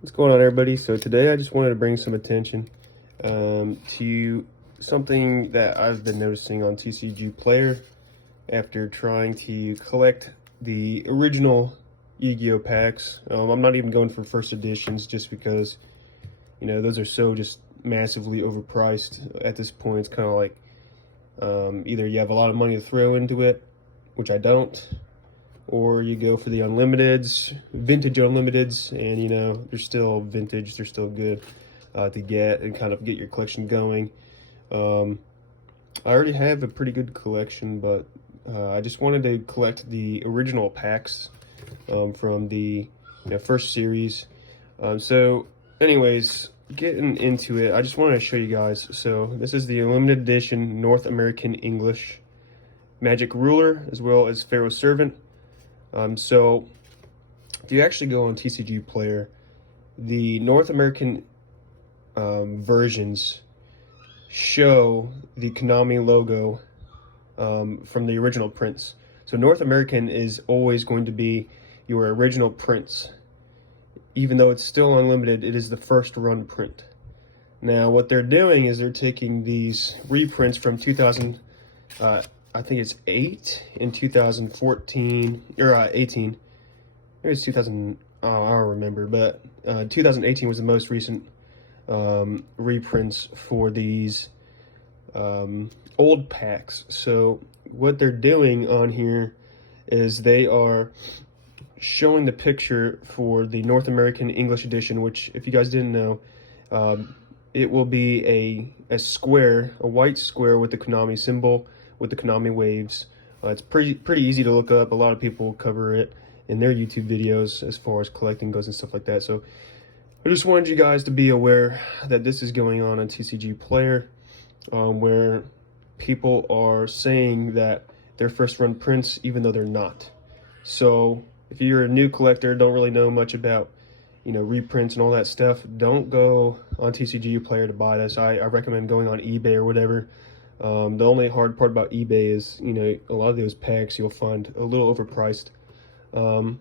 What's going on, everybody? So today I just wanted to bring some attention to something that I've been noticing on TCGplayer after trying to collect the original Yu-Gi-Oh packs. I'm not even going for first editions just because, those are so just massively overpriced at this point. It's kind of like either you have a lot of money to throw into it, which I don't, or you go for the unlimiteds, vintage unlimiteds, and they're still vintage, they're still good to get and kind of get your collection going. I already have a pretty good collection, but I just wanted to collect the original packs from the first series. So anyways, getting into it, I just wanted to show you guys. So this is the limited edition North American English Magic Ruler, as well as Pharaoh Servant. So if you actually go on TCGplayer, the North American versions show the Konami logo from the original prints. So North American is always going to be your original prints. Even though it's still unlimited, it is the first run print. Now what they're doing is they're taking these reprints from 2000, I think it's 8 in 2014 or 18. Maybe it's 2000. Oh, I don't remember, but 2018 was the most recent reprints for these old packs. So what they're doing on here is they are showing the picture for the North American English edition, which, if you guys didn't know, it will be a square, a white square with the Konami symbol, with the Konami waves. It's pretty easy to look up. A lot of people cover it in their YouTube videos as far as collecting goes and stuff like that. So I just wanted you guys to be aware that this is going on TCGplayer, where people are saying that they're first run prints even though they're not. So if you're a new collector, don't really know much about reprints and all that stuff, don't go on TCGplayer to buy this. I recommend going on eBay or whatever. The only hard part about eBay is, a lot of those packs you'll find a little overpriced. The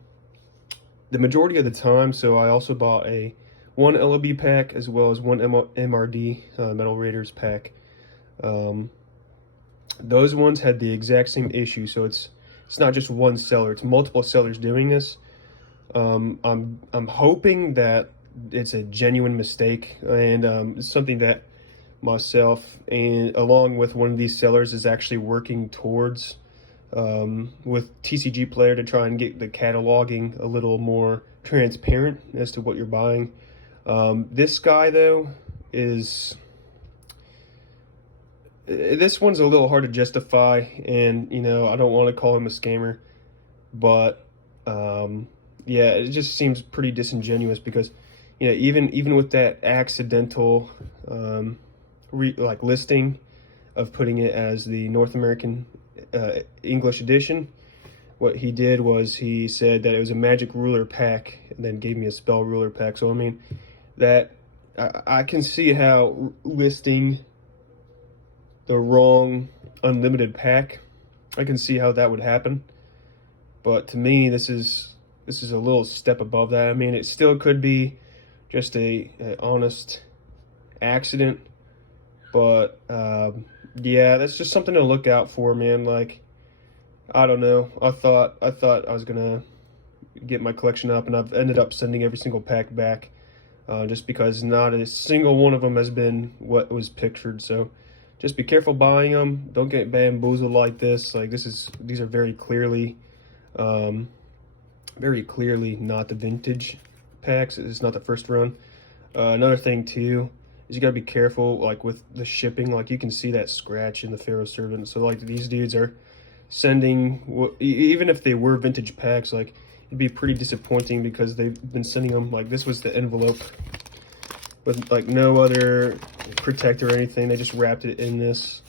majority of the time, so I also bought one LOB pack as well as one MRD Metal Raiders pack. Those ones had the exact same issue, so it's not just one seller, it's multiple sellers doing this. I'm hoping that it's a genuine mistake, and it's something that myself and along with one of these sellers is actually working towards with TCGplayer to try and get the cataloging a little more transparent as to what you're buying. This guy though this one's a little hard to justify, and I don't want to call him a scammer, but yeah, it just seems pretty disingenuous because even with that accidental listing of putting it as the North American English edition, what he did was he said that it was a magic ruler pack and then gave me a spell ruler pack. So I mean, that I can see how listing the wrong unlimited pack, I can see how that would happen, but to me this is a little step above that. I mean, it still could be just a honest accident, but yeah, that's just something to look out for, man. Like, I don't know, I thought I was gonna get my collection up, and I've ended up sending every single pack back just because not a single one of them has been what was pictured. So just be careful buying them. Don't get bamboozled like this. Like, these are very clearly not the vintage packs. It's not the first run. Another thing too is you gotta be careful, like with the shipping. Like, you can see that scratch in the Pharaoh Servant. So like, these dudes are sending, even if they were vintage packs, like, it'd be pretty disappointing because they've been sending them, like, this was the envelope with like no other protector or anything. They just wrapped it in this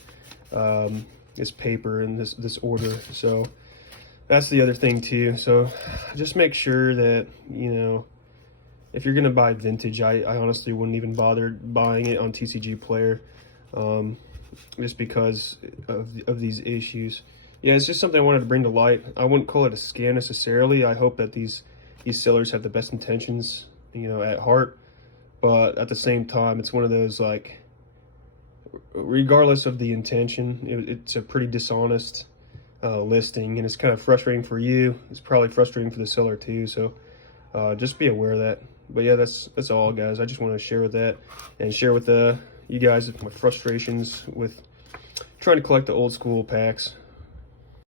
this paper and this order. So that's the other thing too. So just make sure that if you're gonna buy vintage, I honestly wouldn't even bother buying it on TCGplayer, just because of these issues. Yeah, it's just something I wanted to bring to light. I wouldn't call it a scam necessarily. I hope that these sellers have the best intentions at heart. But at the same time, it's one of those, like, regardless of the intention, it's a pretty dishonest listing, and it's kind of frustrating for you. It's probably frustrating for the seller too. So just be aware of that. But yeah, that's all, guys. I just want to share with that and share with you guys my frustrations with trying to collect the old school packs.